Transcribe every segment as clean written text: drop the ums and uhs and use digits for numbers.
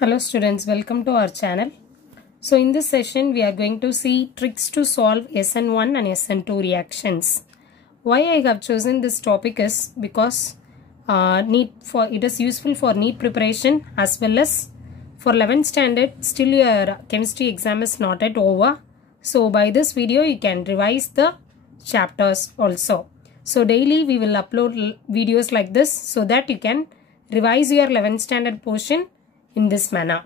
Hello students, welcome to our channel. So in this session we are going to see tricks to solve SN1 and SN2 reactions. Why I have chosen this topic is because it is useful for NEET preparation as well as for 11th standard. Still your chemistry exam is not yet over. So by this video you can revise the chapters also. So daily we will upload videos like this so that you can revise your 11th standard portion in this manner.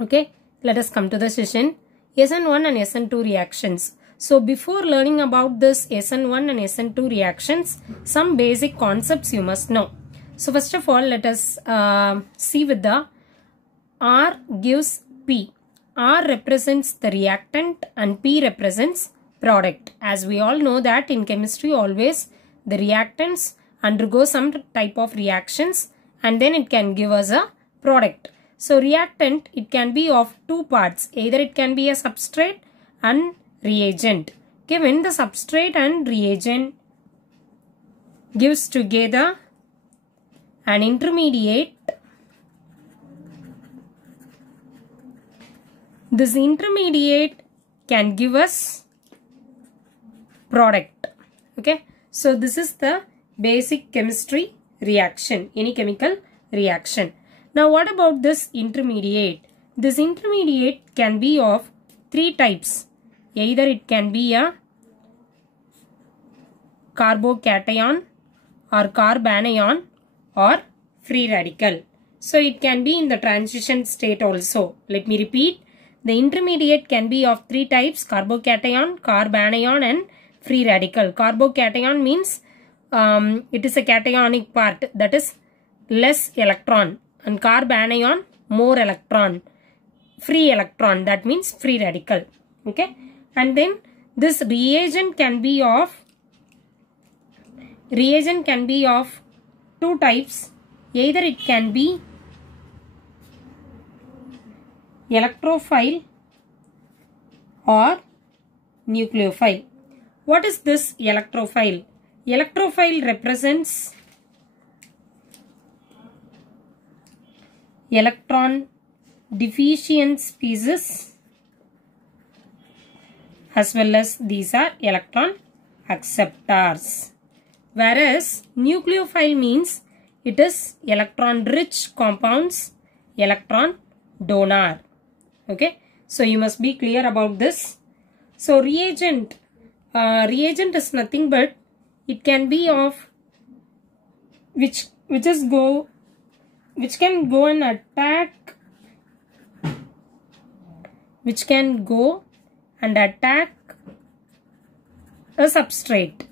Okay, let us come to the session. SN1 and SN2 reactions. So before learning about this SN1 and SN2 reactions, some basic concepts you must know. So first of all, let us see with the R gives P. R represents the reactant and P represents product. As we all know that in chemistry always the reactants undergo some type of reactions and then it can give us a product. So reactant, it can be of two parts. Either it can be a substrate and reagent. Okay, when the substrate and reagent gives together an intermediate, this intermediate can give us product. Okay, so this is the basic chemistry reaction, any chemical reaction. Now what about this intermediate? This intermediate can be of three types. Either it can be a carbocation or carbanion or free radical. So it can be in the transition state also. Let me repeat. The intermediate can be of three types: carbocation, carbanion and free radical. Carbocation means it is a cationic part, that is less electron, and carbanion more electron, free electron, that means free radical. Okay, and then this reagent can be of two types. Either it can be electrophile or nucleophile. What is this electrophile? Electrophile represents electron deficient species as well as these are electron acceptors. Whereas nucleophile means it is electron rich compounds, electron donor. Okay, so you must be clear about this. So reagent is nothing but it can be of which can go and attack a substrate.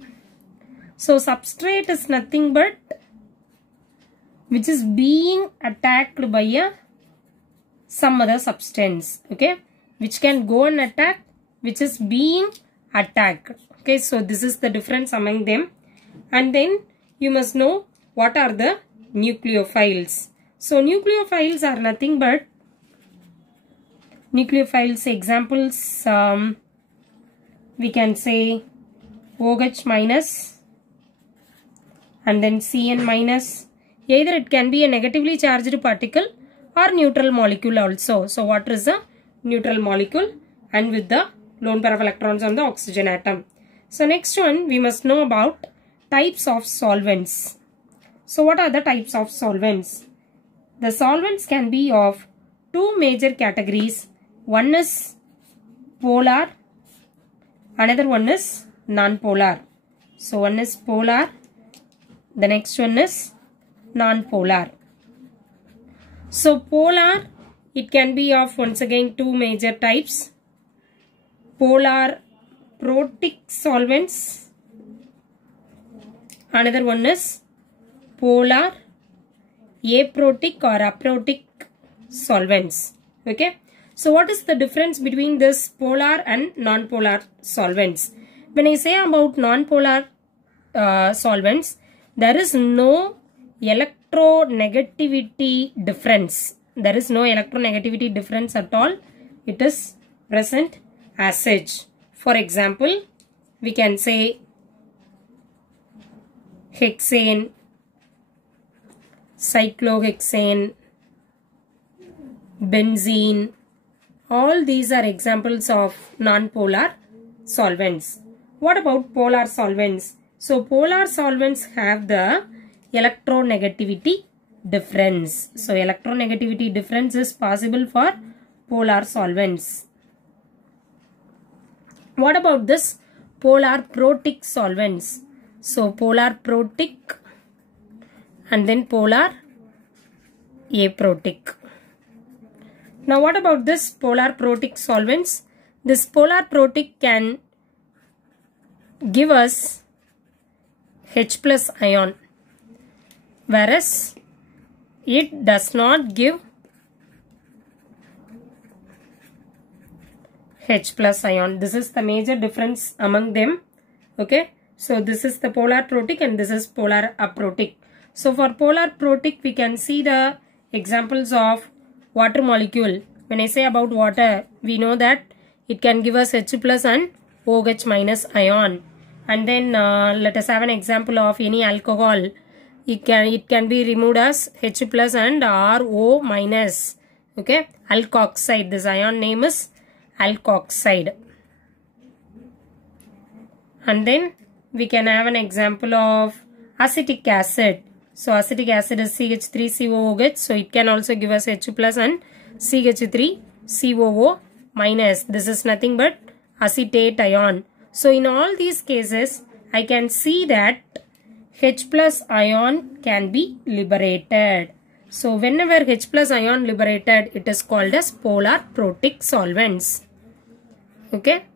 So substrate is nothing but which is being attacked by some other substance. Okay, which can go and attack which is being attacked. Okay, so this is the difference among them. And then you must know what are the nucleophiles. So nucleophiles are nothing but examples, we can say OH minus and then Cn minus. Either it can be a negatively charged particle or neutral molecule also. So what is a neutral molecule? And with the lone pair of electrons on the oxygen atom. So next one we must know about types of solvents. So what are the types of solvents? The solvents can be of two major categories. One is polar, another one is non-polar. So one is polar, the next one is non-polar. So polar, it can be of once again two major types. Polar protic solvents, another one is polar aprotic or aprotic solvents. Okay, so what is the difference between this polar and non-polar solvents? When I say about non-polar solvents, there is no electronegativity difference. There is no electronegativity difference at all. It is present as such. For example, we can say hexane, cyclohexane, benzene. All these are examples of non-polar solvents. What about polar solvents? So polar solvents have the electronegativity difference. So electronegativity difference is possible for polar solvents. What about this polar protic solvents? So polar protic and then polar aprotic. Now what about this polar protic solvents? This polar protic can give us H plus ion, whereas it does not give H plus ion. This is the major difference among them. Okay, so this is the polar protic and this is polar aprotic. So for polar protic, we can see the examples of water molecule. When I say about water, we know that it can give us H plus and OH minus ion. And then let us have an example of any alcohol. It can be removed as H plus and RO minus. Okay, alkoxide. This ion name is alkoxide. And then we can have an example of acetic acid. So acetic acid is CH3COOH. So it can also give us H plus and CH3COO minus. This is nothing but acetate ion. So in all these cases, I can see that H plus ion can be liberated. So whenever H plus ion liberated, it is called as polar protic solvents. Okay.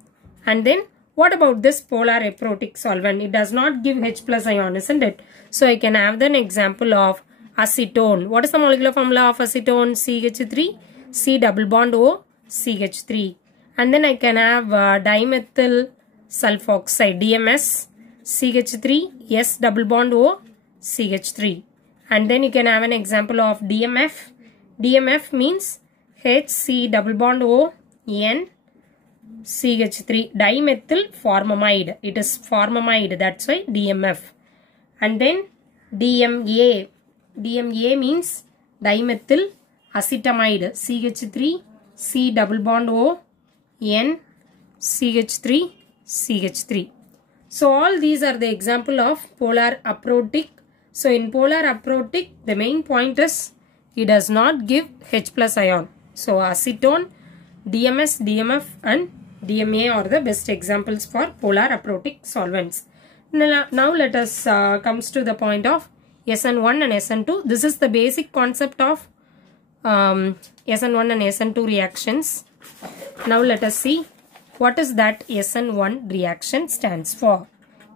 And then what about this polar aprotic solvent? It does not give H plus ion, isn't it? So I can have an example of acetone. What is the molecular formula of acetone? CH3, C double bond O, CH3. And then I can have dimethyl sulfoxide, DMS, CH3, S double bond O, CH3. And then you can have an example of DMF. DMF means HC double bond O, N, CH3, dimethyl formamide. It is formamide, that's why DMF. And then DMA. DMA means dimethyl acetamide. CH3, C double bond O, N, CH3, CH3. So all these are the example of polar aprotic. So in polar aprotic, the main point is it does not give H plus ion. So acetone, DMS, DMF and DMA are the best examples for polar aprotic solvents. Now let us comes to the point of SN1 and SN2. This is the basic concept of SN1 and SN2 reactions. Now let us see what is that SN1 reaction stands for.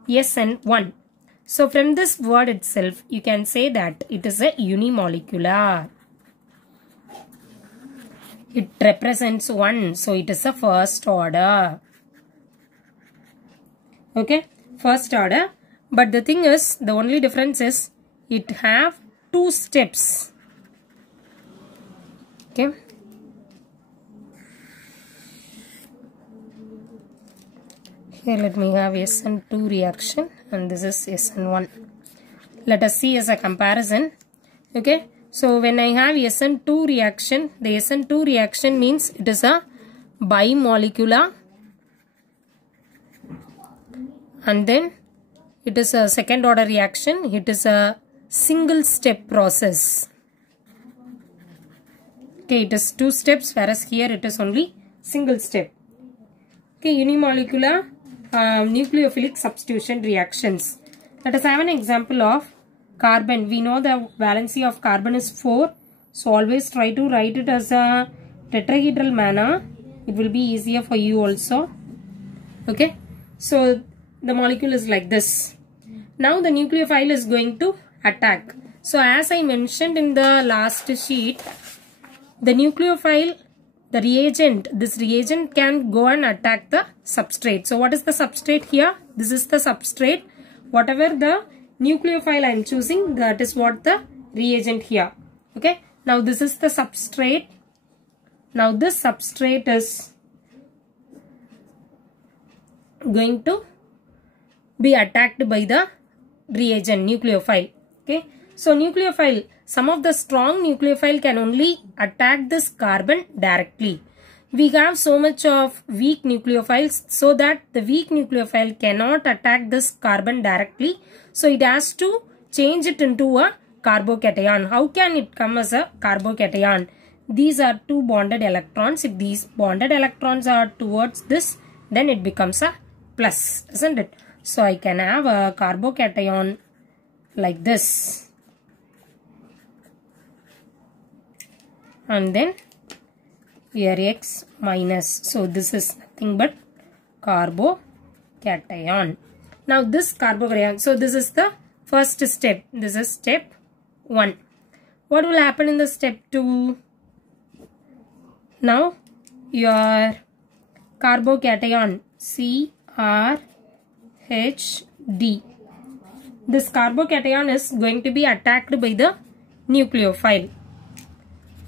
SN1. So from this word itself, you can say that it is a unimolecular. It represents 1, so it is a first order. Okay, first order. But the thing is, the only difference is it have 2 steps. Okay. Here let me have SN2 reaction and this is SN1. Let us see as a comparison. Okay. So when I have SN2 reaction, the SN2 reaction means it is a bimolecular and then it is a second order reaction. It is a single step process. Okay, it is 2 steps whereas here it is only single step. Okay, unimolecular nucleophilic substitution reactions. Let us have an example of carbon. We know the valency of carbon is 4. So always try to write it as a tetrahedral manner. It will be easier for you also. Okay. So the molecule is like this. Now the nucleophile is going to attack. So as I mentioned in the last sheet, the nucleophile, the reagent, this reagent can go and attack the substrate. So what is the substrate here? This is the substrate. Whatever the nucleophile I am choosing, that is what the reagent here. Okay. Now this is the substrate. Now this substrate is going to be attacked by the reagent nucleophile. Okay. So nucleophile, some of the strong nucleophile can only attack this carbon directly. We have so much of weak nucleophiles, so that the weak nucleophile cannot attack this carbon directly. So it has to change it into a carbocation. How can it come as a carbocation? These are two bonded electrons. If these bonded electrons are towards this, then it becomes a plus, isn't it? So I can have a carbocation like this. And then here X minus. So this is nothing but carbocation. Now this carbocation. So this is the first step. This is step 1. What will happen in the step 2? Now your carbocation CrHd. This carbocation is going to be attacked by the nucleophile.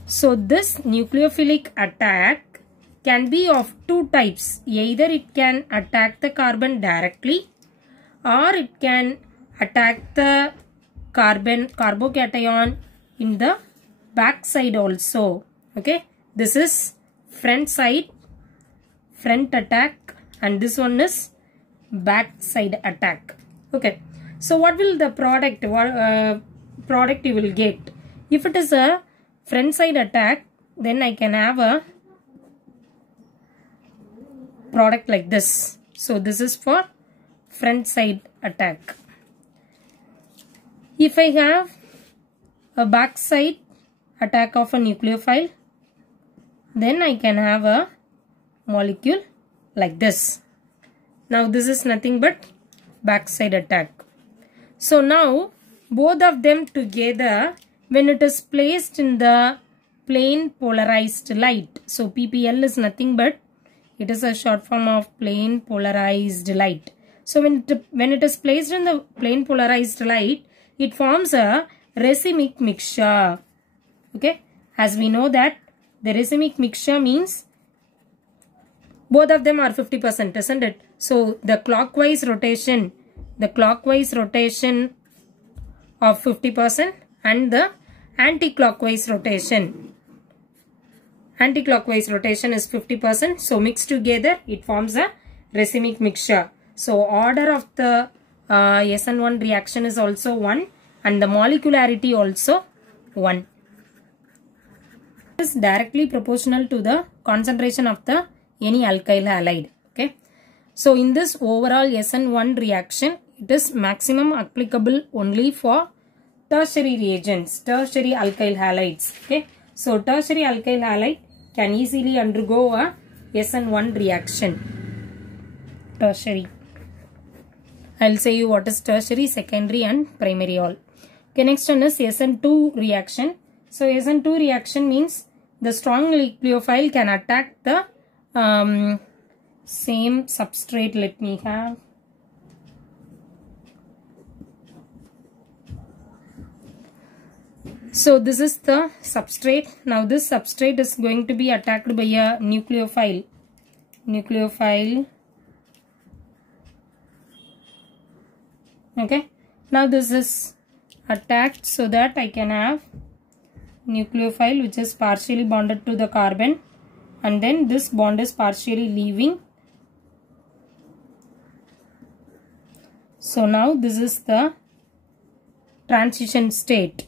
So this nucleophilic attack can be of two types. Either it can attack the carbon directly, or it can attack the carbocation in the back side also. Okay, this is front side, front attack, and this one is back side attack. Okay, so what will the product you will get? If it is a front side attack, then I can have a product like this. So this is for front side attack. If I have a back side attack of a nucleophile, then I can have a molecule like this. Now this is nothing but back side attack. So now both of them together, when it is placed in the plane polarized light. So PPL is nothing but, it is a short form of plane polarized light. So when it is placed in the plane polarized light, it forms a racemic mixture. Okay, as we know that the racemic mixture means both of them are 50%, isn't it? So the clockwise rotation of 50% and the anti-clockwise rotation is 50%. So mixed together it forms a racemic mixture. So order of the SN1 reaction is also 1 and the molecularity also 1. It is directly proportional to the concentration of the any alkyl halide. Okay. So in this overall SN1 reaction, it is maximum applicable only for tertiary reagents, tertiary alkyl halides. Okay. So tertiary alkyl halide can easily undergo a SN1 reaction. Tertiary. I'll say you what is tertiary, secondary and primary all. Okay, next one is SN2 reaction. So SN2 reaction means the strong nucleophile can attack the same substrate. Let me have. So this is the substrate. Now this substrate is going to be attacked by a nucleophile. Okay. Now this is attacked so that I can have nucleophile which is partially bonded to the carbon, and then this bond is partially leaving. So now this is the transition state.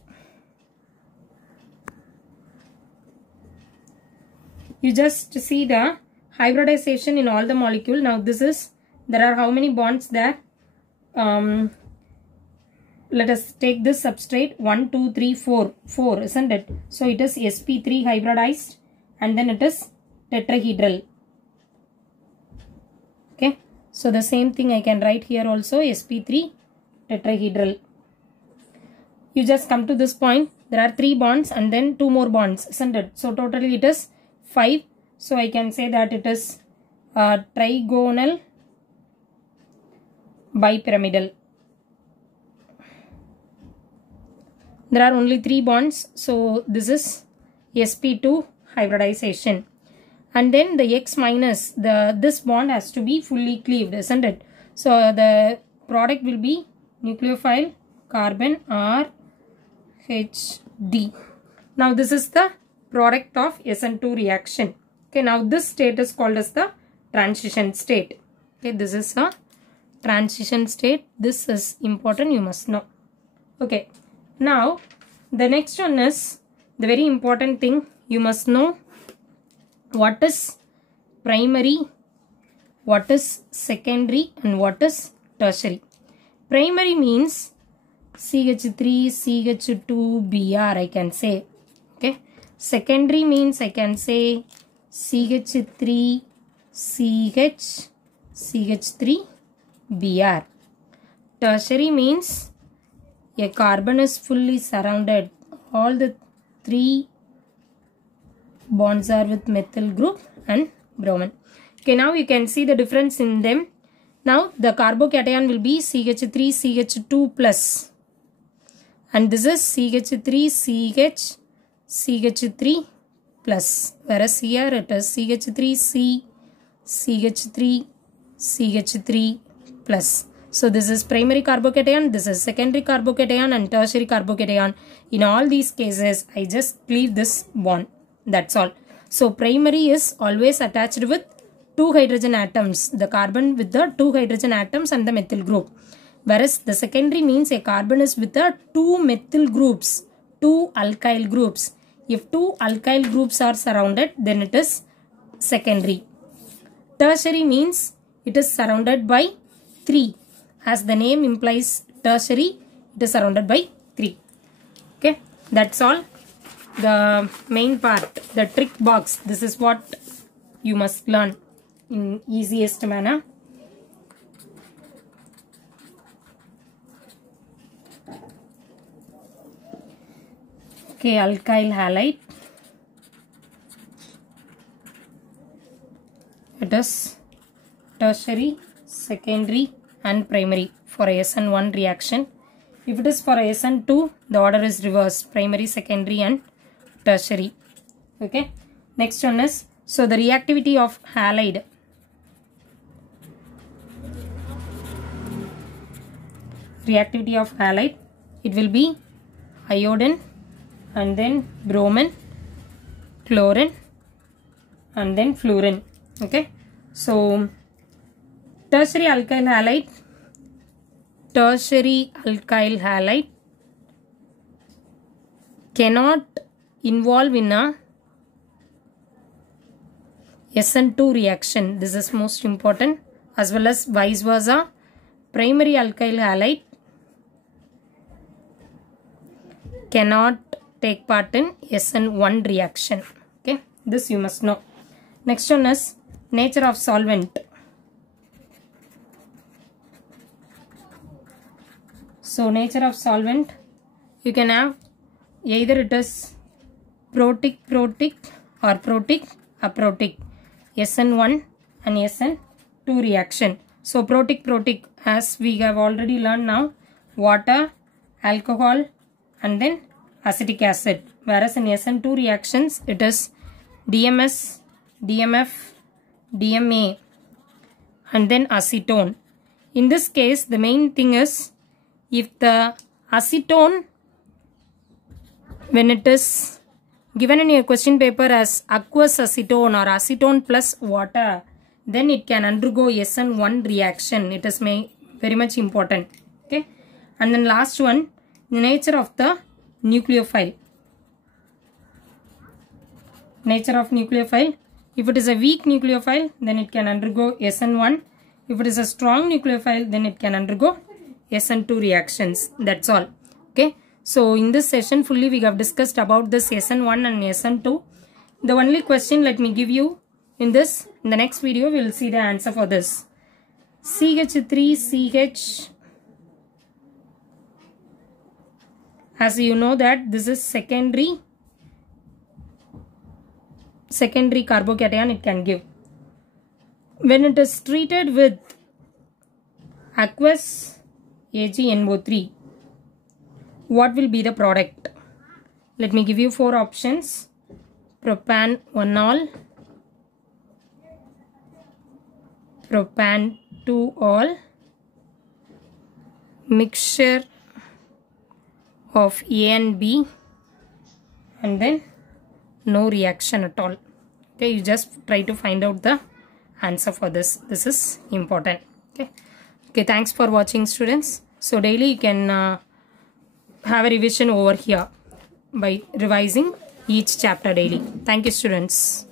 You just see the hybridization in all the molecule. Now this is, there are how many bonds there? Let us take this substrate 1, 2, 3, 4, isn't it? So it is sp3 hybridized and then it is tetrahedral. Okay. So the same thing I can write here also, sp3 tetrahedral. You just come to this point. There are 3 bonds and then 2 more bonds, isn't it? So totally it is 5. So I can say that it is trigonal bipyramidal. There are only 3 bonds. So this is sp2 hybridization. And then the X minus, this bond has to be fully cleaved, isn't it? So the product will be nucleophile carbon or HD. Now this is the product of SN2 reaction. Okay, now this state is called as the transition state. Okay, this is a transition state. This is important, you must know. Okay, now the next one is the very important thing. You must know what is primary, what is secondary, and what is tertiary. Primary means CH3, CH2, Br, I can say. Okay. Secondary means I can say CH3, CH, CH3, Br. Tertiary means a carbon is fully surrounded. All the three bonds are with methyl group and bromine. Okay, now you can see the difference in them. Now the carbocation will be CH3, CH2 plus. And this is CH3, CH, CH3 plus. Whereas here it is CH3C, CH3, CH3 plus. So this is primary carbocation, this is secondary carbocation and tertiary carbocation. In all these cases, I just leave this bond. That's all. So primary is always attached with 2 hydrogen atoms. The carbon with the 2 hydrogen atoms and the methyl group. Whereas the secondary means a carbon is with the 2 methyl groups, 2 alkyl groups. If 2 alkyl groups are surrounded, then it is secondary. Tertiary means it is surrounded by 3. As the name implies tertiary, it is surrounded by 3. Okay, that's all. The main part, the trick box, this is what you must learn in easiest manner. Okay, alkyl halide. It is tertiary, secondary and primary for SN1 reaction. If it is for SN2, the order is reversed, primary, secondary and tertiary. Okay, next one is, so the reactivity of halide. Reactivity of halide, it will be iodine and then bromine, chlorine and then fluorine. Okay, so tertiary alkyl halide cannot involve in a SN2 reaction. This is most important, as well as vice versa. Primary alkyl halide cannot take part in SN1 reaction. Okay, this you must know. Next one is nature of solvent. So nature of solvent, you can have either it is protic or protic aprotic, SN1 and SN2 reaction. So protic, as we have already learned now, water, alcohol and then acetic acid. Whereas in SN2 reactions, it is DMS, DMF, DMA and then acetone. In this case, the main thing is, if the acetone, when it is given in your question paper as aqueous acetone or acetone plus water, then it can undergo SN1 reaction. It is very much important. Okay, and then last one, the nature of the nucleophile. Nature of nucleophile. If it is a weak nucleophile, then it can undergo SN1. If it is a strong nucleophile, then it can undergo SN2 reactions. That's all. Okay. So in this session fully we have discussed about this SN1 and SN2. The only question let me give you in the next video we will see the answer for this. CH3CH, as you know that this is secondary carbocation it can give. When it is treated with aqueous AgNO3, what will be the product? Let me give you 4 options. Propan 1-ol, propan 2-ol, mixture of A and B, and then no reaction at all. Okay, you just try to find out the answer for this. This is important. Okay, thanks for watching, students. So daily you can have a revision over here by revising each chapter daily. Thank you, students.